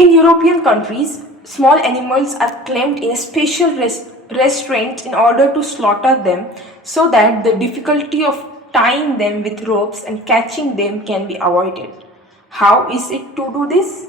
In European countries, small animals are claimed in a special restraint in order to slaughter them so that the difficulty of tying them with ropes and catching them can be avoided. How is it to do this?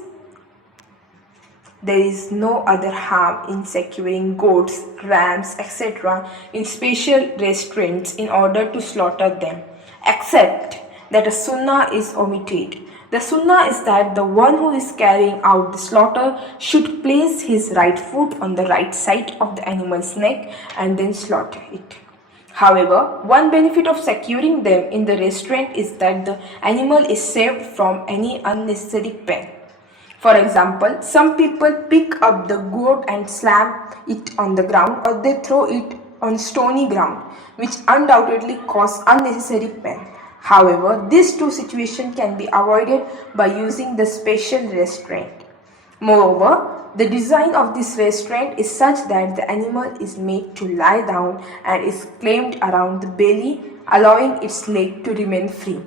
There is no other harm in securing goats, rams, etc. in special restraints in order to slaughter them, except that a sunnah is omitted. The sunnah is that the one who is carrying out the slaughter should place his right foot on the right side of the animal's neck and then slaughter it. However, one benefit of securing them in the restraint is that the animal is saved from any unnecessary pain. For example, some people pick up the goat and slam it on the ground, or they throw it on stony ground, which undoubtedly cause unnecessary pain. However, these two situations can be avoided by using the special restraint. Moreover, the design of this restraint is such that the animal is made to lie down and is clamped around the belly, allowing its leg to remain free.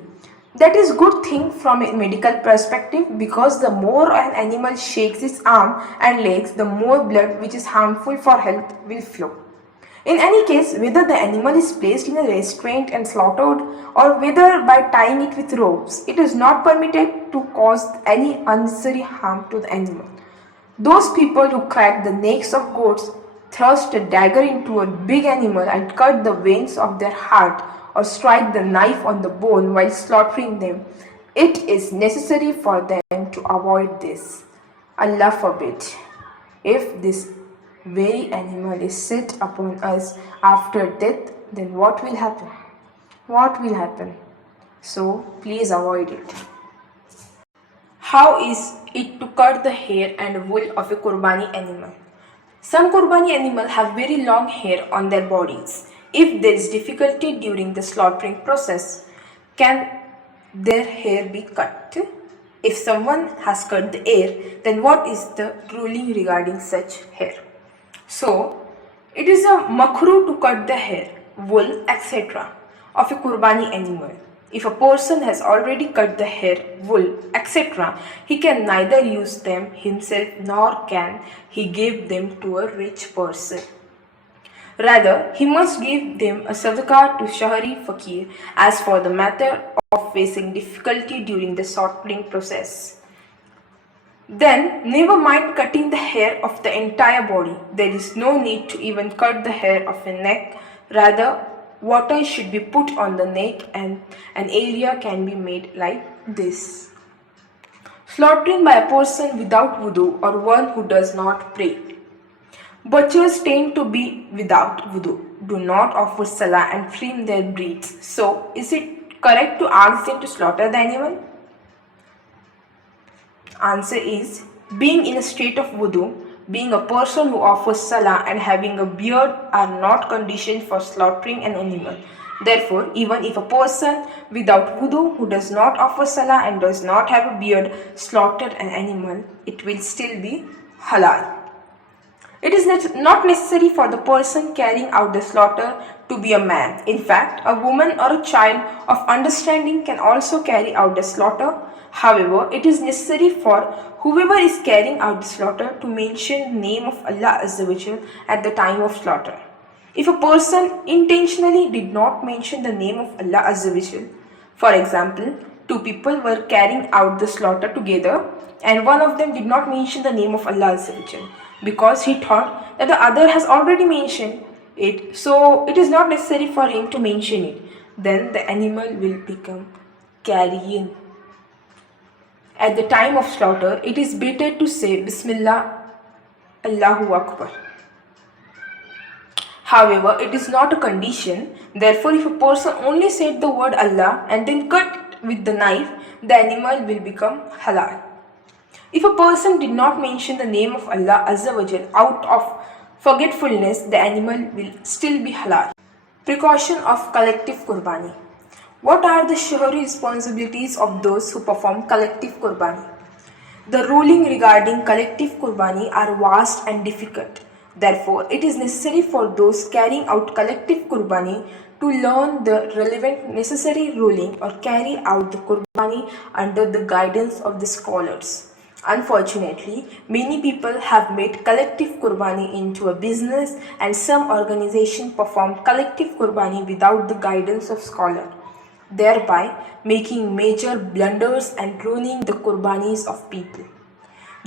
That is good thing from a medical perspective, because the more an animal shakes its arm and legs, the more blood which is harmful for health will flow. In any case, whether the animal is placed in a restraint and slaughtered or whether by tying it with ropes, it is not permitted to cause any unnecessary harm to the animal. Those people who crack the necks of goats, thrust a dagger into a big animal and cut the veins of their heart, or strike the knife on the bone while slaughtering them, it is necessary for them to avoid this. Allah forbid. If this very animal is set upon us after death, then what will happen? What will happen? So please avoid it. How is it to cut the hair and wool of a qurbani animal? Some qurbani animals have very long hair on their bodies. If there is difficulty during the slaughtering process, can their hair be cut? If someone has cut the hair, then what is the ruling regarding such hair? So, it is a makruh to cut the hair, wool, etc. of a qurbani animal. If a person has already cut the hair, wool, etc., he can neither use them himself nor can he give them to a rich person. Rather, he must give them a sadaqah to Shahri Fakir as for the matter of facing difficulty during the slaughtering process. Then, never mind cutting the hair of the entire body. There is no need to even cut the hair of a neck. Rather, water should be put on the neck and an area can be made like this. Slaughtering by a person without wudu or one who does not pray. Butchers tend to be without wudu, do not offer salah and trim their breeds. So, is it correct to ask them to slaughter the animal? Answer is, being in a state of wudu, being a person who offers salah and having a beard are not conditions for slaughtering an animal. Therefore, even if a person without wudu who does not offer salah and does not have a beard slaughtered an animal, it will still be halal. It is not necessary for the person carrying out the slaughter to be a man. In fact, a woman or a child of understanding can also carry out the slaughter. However, it is necessary for whoever is carrying out the slaughter to mention the name of Allah Azza wa Jal at the time of slaughter. If a person intentionally did not mention the name of Allah Azza wa Jal, for example, two people were carrying out the slaughter together and one of them did not mention the name of Allah Azza wa Jal, because he thought that the other has already mentioned it, so it is not necessary for him to mention it, then the animal will become carrion. At the time of slaughter, it is better to say Bismillah, Allahu Akbar. However, it is not a condition. Therefore, if a person only said the word Allah and then cut with the knife, the animal will become halal. If a person did not mention the name of Allah Azza wa Jal out of forgetfulness, the animal will still be halal. Precaution of collective qurbani. What are the shahri responsibilities of those who perform collective qurbani? The ruling regarding collective qurbani are vast and difficult. Therefore, it is necessary for those carrying out collective qurbani to learn the relevant necessary ruling or carry out the qurbani under the guidance of the scholars. Unfortunately, many people have made collective qurbani into a business, and some organizations perform collective qurbani without the guidance of scholar, thereby making major blunders and ruining the qurbanis of people.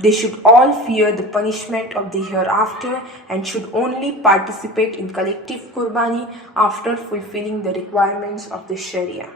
They should all fear the punishment of the hereafter and should only participate in collective qurbani after fulfilling the requirements of the Sharia.